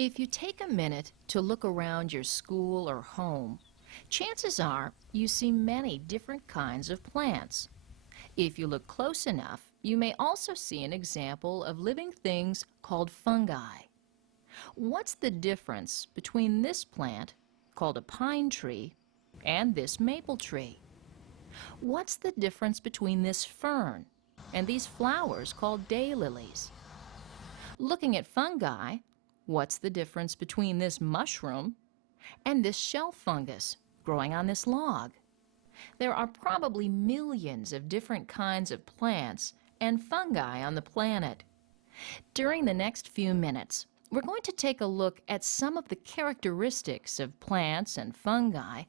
If you take a minute to look around your school or home, chances are you see many different kinds of plants. If you look close enough, you may also see an example of living things called fungi. What's the difference between this plant, called a pine tree, and this maple tree? What's the difference between this fern and these flowers called daylilies? Looking at fungi, what's the difference between this mushroom and this shelf fungus growing on this log? There are probably millions of different kinds of plants and fungi on the planet. During the next few minutes, we're going to take a look at some of the characteristics of plants and fungi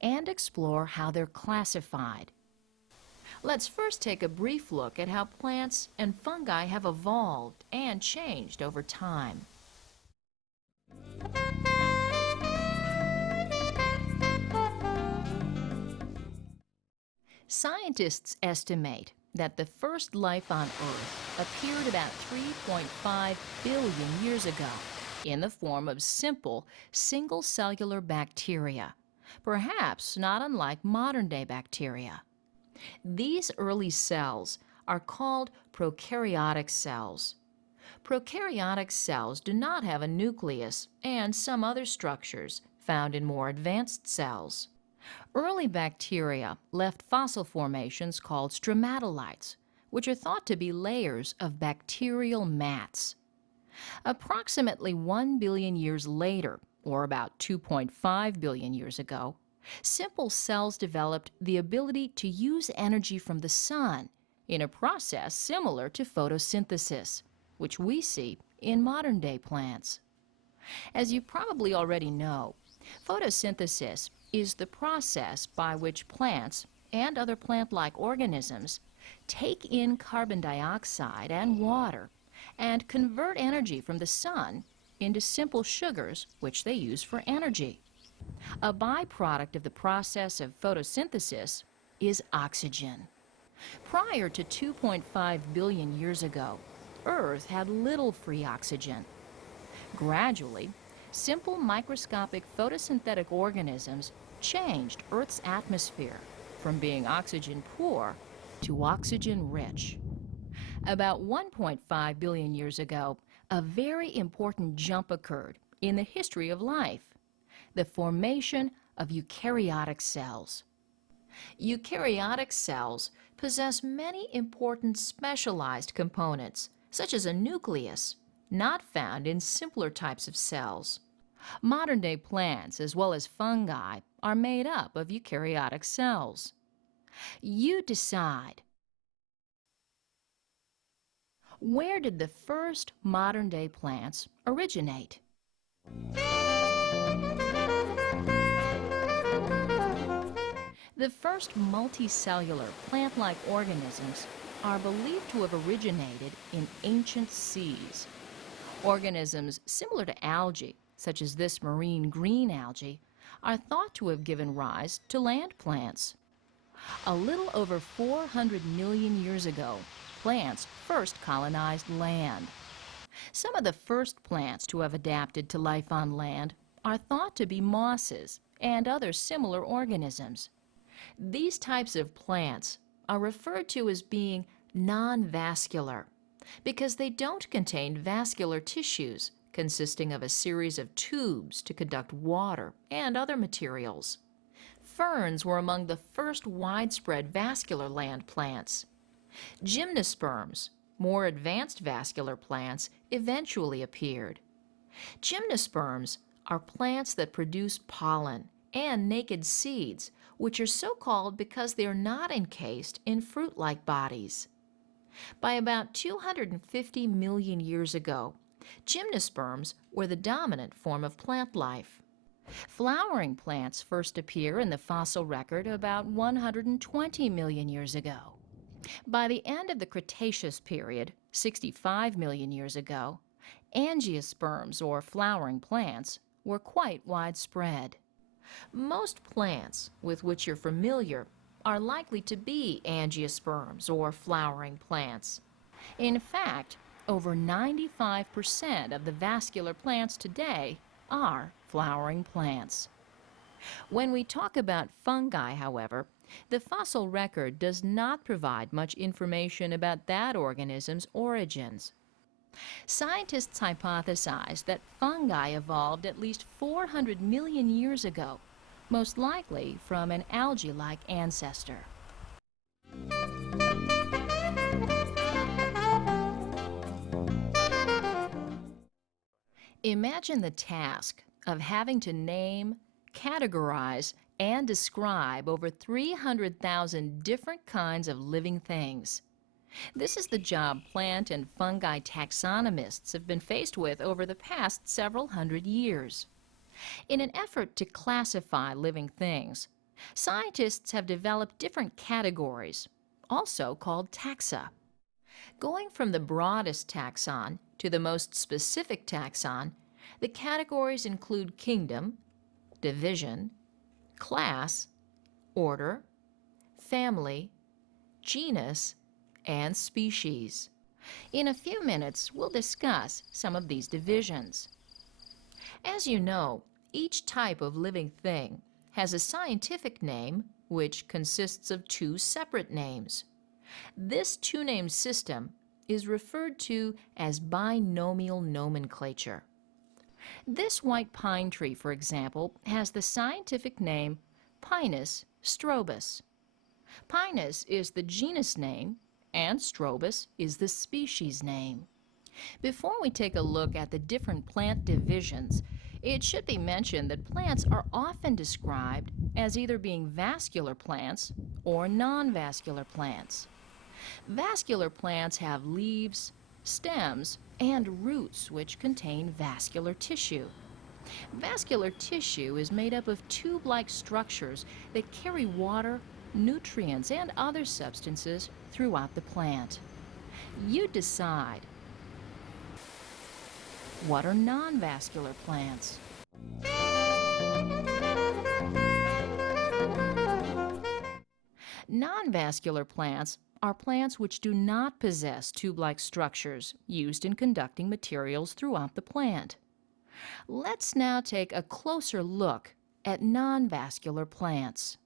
and explore how they're classified. Let's first take a brief look at how plants and fungi have evolved and changed over time. Scientists estimate that the first life on Earth appeared about 3.5 billion years ago in the form of simple, single-cellular bacteria, perhaps not unlike modern-day bacteria. These early cells are called prokaryotic cells. Prokaryotic cells do not have a nucleus and some other structures found in more advanced cells. Early bacteria left fossil formations called stromatolites, which are thought to be layers of bacterial mats. Approximately 1 billion years later, or about 2.5 billion years ago, simple cells developed the ability to use energy from the sun in a process similar to photosynthesis, which we see in modern-day plants. As you probably already know, photosynthesis is the process by which plants and other plant-like organisms take in carbon dioxide and water and convert energy from the sun into simple sugars which they use for energy. A byproduct of the process of photosynthesis is oxygen. Prior to 2.5 billion years ago, Earth had little free oxygen. Gradually, simple microscopic photosynthetic organisms changed Earth's atmosphere from being oxygen poor to oxygen rich. About 1.5 billion years ago, a very important jump occurred in the history of life: the formation of eukaryotic cells. Eukaryotic cells possess many important specialized components, such as a nucleus, not found in simpler types of cells. Modern-day plants, as well as fungi, are made up of eukaryotic cells. You decide. Where did the first modern-day plants originate? The first multicellular plant-like organisms are believed to have originated in ancient seas. Organisms similar to algae, such as this marine green algae, are thought to have given rise to land plants. A little over 400 million years ago, plants first colonized land. Some of the first plants to have adapted to life on land are thought to be mosses and other similar organisms. These types of plants are referred to as being non-vascular because they don't contain vascular tissues consisting of a series of tubes to conduct water and other materials. Ferns were among the first widespread vascular land plants. Gymnosperms, more advanced vascular plants, eventually appeared. Gymnosperms are plants that produce pollen and naked seeds, which are so called because they are not encased in fruit-like bodies. By about 250 million years ago, gymnosperms were the dominant form of plant life. Flowering plants first appear in the fossil record about 120 million years ago. By the end of the Cretaceous period, 65 million years ago, angiosperms, or flowering plants, were quite widespread. Most plants with which you're familiar are likely to be angiosperms or flowering plants. In fact, Over 95% of the vascular plants today are flowering plants. When we talk about fungi, however, the fossil record does not provide much information about that organism's origins. Scientists hypothesize that fungi evolved at least 400 million years ago, most likely from an algae-like ancestor. Imagine the task of having to name, categorize, and describe over 300,000 different kinds of living things. This is the job plant and fungi taxonomists have been faced with over the past several hundred years. In an effort to classify living things, scientists have developed different categories, also called taxa. Going from the broadest taxon to the most specific taxon, the categories include kingdom, division, class, order, family, genus, and species. In a few minutes, we'll discuss some of these divisions. As you know, each type of living thing has a scientific name which consists of two separate names. This two-name system is referred to as binomial nomenclature. This white pine tree, for example, has the scientific name Pinus strobus. Pinus is the genus name, and strobus is the species name. Before we take a look at the different plant divisions, it should be mentioned that plants are often described as either being vascular plants or non-vascular plants. Vascular plants have leaves, stems, and roots which contain vascular tissue. Vascular tissue is made up of tube-like structures that carry water, nutrients, and other substances throughout the plant. You decide. What are non-vascular plants? Non-vascular plants are plants which do not possess tube-like structures used in conducting materials throughout the plant. Let's now take a closer look at non-vascular plants.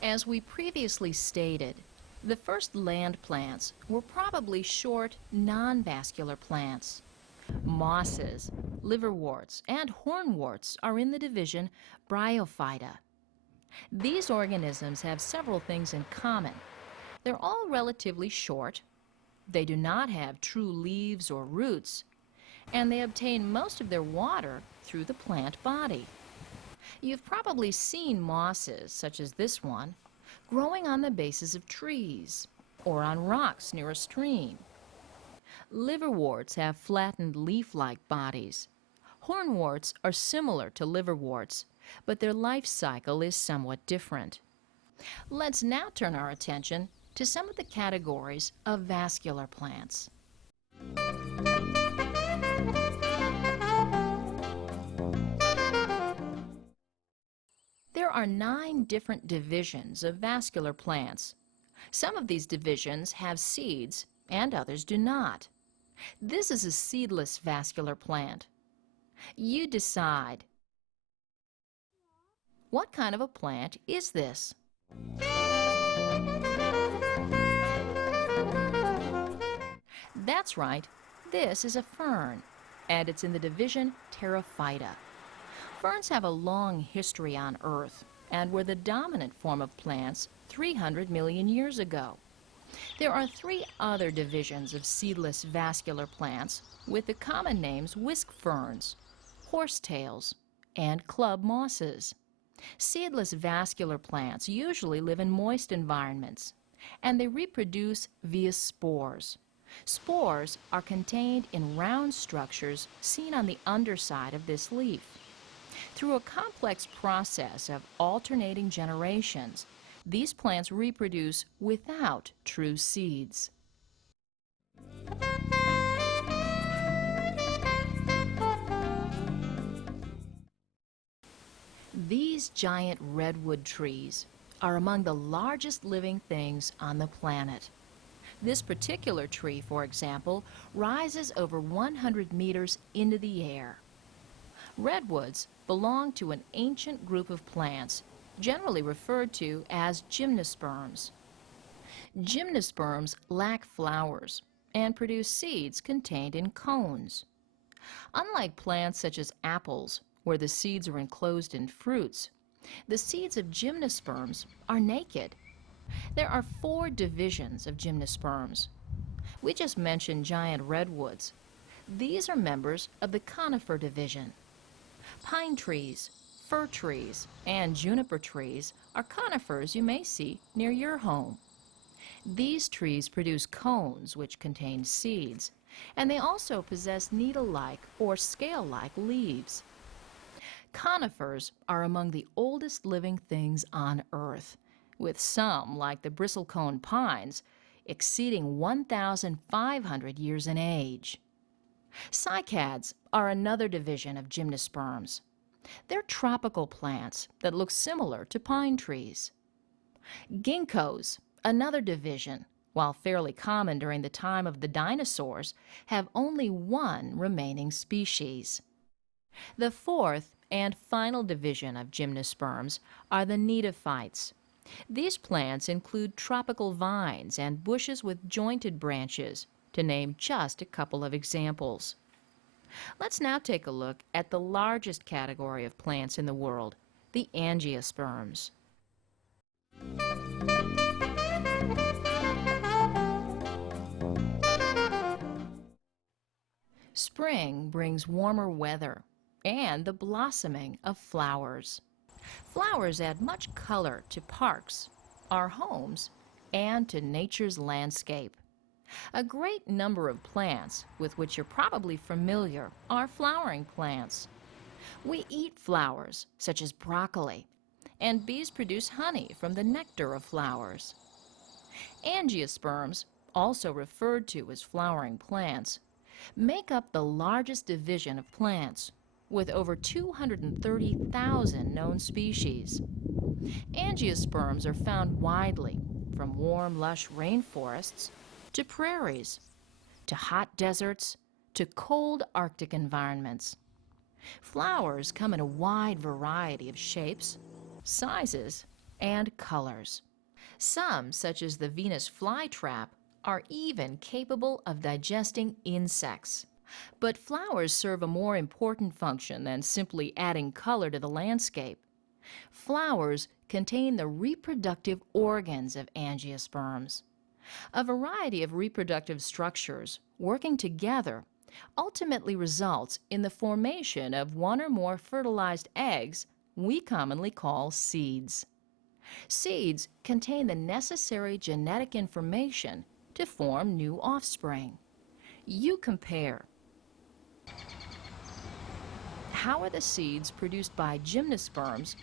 As we previously stated, the first land plants were probably short, non-vascular plants. Mosses, liverworts, and hornworts are in the division Bryophyta. These organisms have several things in common. They're all relatively short, they do not have true leaves or roots, and they obtain most of their water through the plant body. You've probably seen mosses, such as this one, growing on the bases of trees or on rocks near a stream. Liverworts have flattened leaf-like bodies. Hornworts are similar to liverworts, but their life cycle is somewhat different. Let's now turn our attention to some of the categories of vascular plants. There are 9 different divisions of vascular plants. Some of these divisions have seeds and others do not. This is a seedless vascular plant. You decide. What kind of a plant is this? That's right, this is a fern, and it's in the division Pterophyta. Ferns have a long history on Earth and were the dominant form of plants 300 million years ago. There are 3 other divisions of seedless vascular plants with the common names whisk ferns, horsetails, and club mosses. Seedless vascular plants usually live in moist environments, and they reproduce via spores. Spores are contained in round structures seen on the underside of this leaf. Through a complex process of alternating generations, these plants reproduce without true seeds. These giant redwood trees are among the largest living things on the planet. This particular tree, for example, rises over 100 meters into the air. Redwoods belong to an ancient group of plants, generally referred to as Gymnosperms. Gymnosperms lack flowers and produce seeds contained in cones. Unlike plants such as apples, where the seeds are enclosed in fruits, the seeds of Gymnosperms are naked. There are 4 divisions of Gymnosperms. We just mentioned giant redwoods. These are members of the conifer division. Pine trees, fir trees, and juniper trees are conifers you may see near your home. These trees produce cones which contain seeds, and they also possess needle-like or scale-like leaves. Conifers are among the oldest living things on Earth, with some, like the bristlecone pines, exceeding 1,500 years in age. Cycads are another division of Gymnosperms. They're tropical plants that look similar to pine trees. Ginkgos, another division, while fairly common during the time of the dinosaurs, have only 1 remaining species. The 4th and final division of Gymnosperms are the Neophytes. These plants include tropical vines and bushes with jointed branches, to name just a couple of examples. Let's now take a look at the largest category of plants in the world, the Angiosperms. Spring brings warmer weather and the blossoming of flowers. Flowers add much color to parks, our homes, and to nature's landscape. A great number of plants with which you're probably familiar are flowering plants. We eat flowers, such as broccoli, and bees produce honey from the nectar of flowers. Angiosperms, also referred to as flowering plants, make up the largest division of plants, with over 230,000 known species. Angiosperms are found widely, from warm, lush rainforests to prairies, to hot deserts, to cold Arctic environments. Flowers come in a wide variety of shapes, sizes, and colors. Some, such as the Venus flytrap, are even capable of digesting insects. But flowers serve a more important function than simply adding color to the landscape. Flowers contain the reproductive organs of Angiosperms. A variety of reproductive structures working together ultimately results in the formation of 1 or more fertilized eggs we commonly call seeds. Seeds contain the necessary genetic information to form new offspring. You compare. How are the seeds produced by Gymnosperms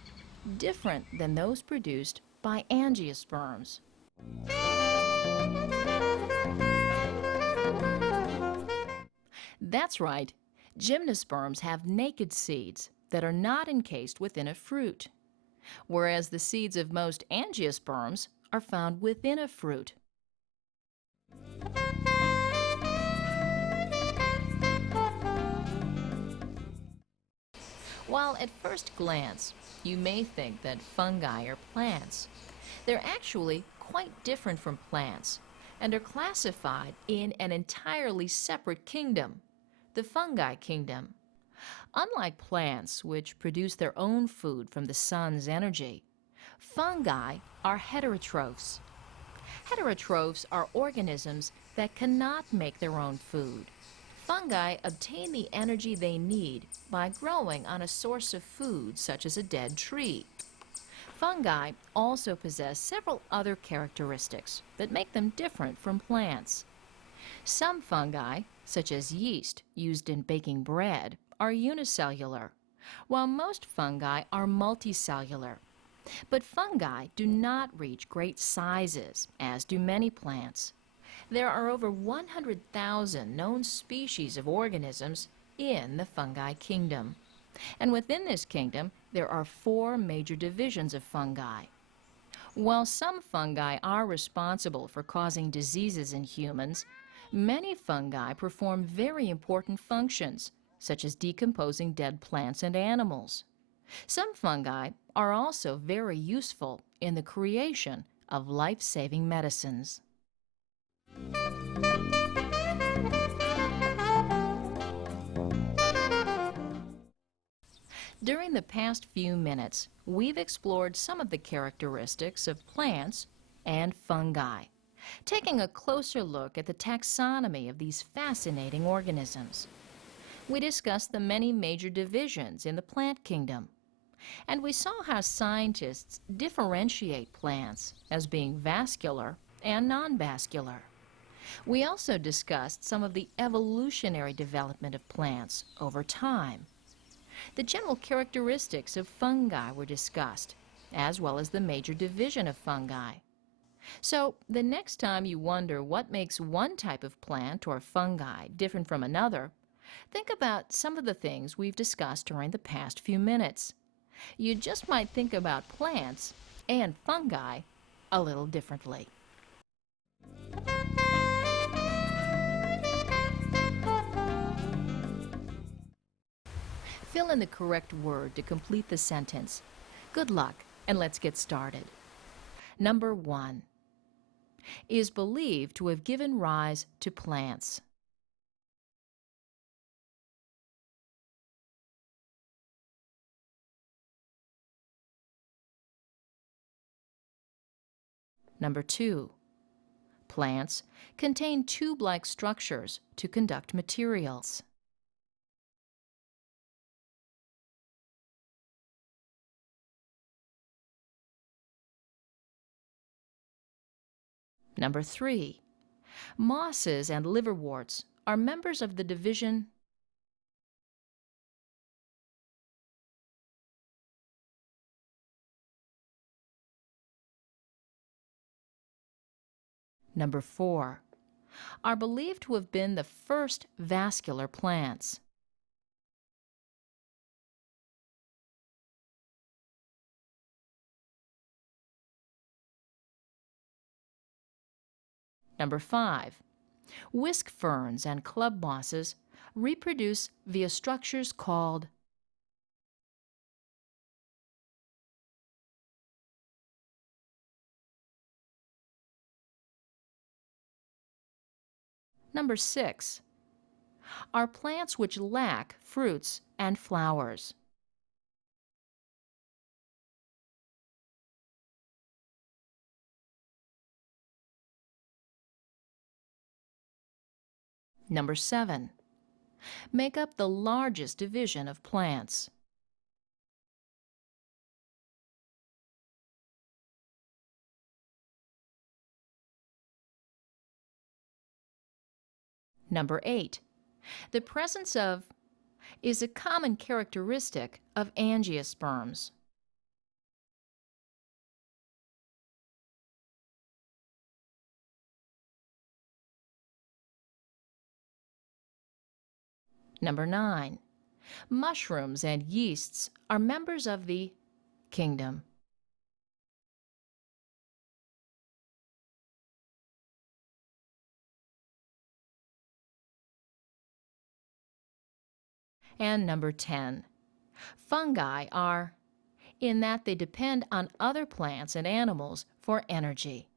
different than those produced by Angiosperms? That's right. Gymnosperms have naked seeds that are not encased within a fruit, whereas the seeds of most Angiosperms are found within a fruit. While at first glance you may think that fungi are plants, they're actually quite different from plants and are classified in an entirely separate kingdom, the fungi kingdom. Unlike plants, which produce their own food from the sun's energy, fungi are heterotrophs. Heterotrophs are organisms that cannot make their own food. Fungi obtain the energy they need by growing on a source of food, such as a dead tree. Fungi also possess several other characteristics that make them different from plants. Some fungi, such as yeast used in baking bread, are unicellular, while most fungi are multicellular. But fungi do not reach great sizes, as do many plants. There are over 100,000 known species of organisms in the fungi kingdom. And within this kingdom, there are four major divisions of fungi. While some fungi are responsible for causing diseases in humans, many fungi perform very important functions, such as decomposing dead plants and animals. Some fungi are also very useful in the creation of life-saving medicines. During the past few minutes, we've explored some of the characteristics of plants and fungi, taking a closer look at the taxonomy of these fascinating organisms. We discussed the many major divisions in the plant kingdom, and we saw how scientists differentiate plants as being vascular and non-vascular. We also discussed some of the evolutionary development of plants over time. The general characteristics of fungi were discussed, as well as the major division of fungi. So, the next time you wonder what makes one type of plant or fungi different from another, think about some of the things we've discussed during the past few minutes. You just might think about plants and fungi a little differently. Fill in the correct word to complete the sentence. Good luck, and let's get started. Number 1. Is believed to have given rise to plants. Number 2. Plants contain tube-like structures to conduct materials. Number 3. Mosses and liverworts are members of the division. Number 4. Are believed to have been the first vascular plants. Number 5. Whisk ferns and club mosses reproduce via structures called. Number 6. Are plants which lack fruits and flowers. Number 7. Make up the largest division of plants. Number 8. The presence of is a common characteristic of angiosperms. Number 9. Mushrooms and yeasts are members of the kingdom. And number 10. Fungi are in that they depend on other plants and animals for energy.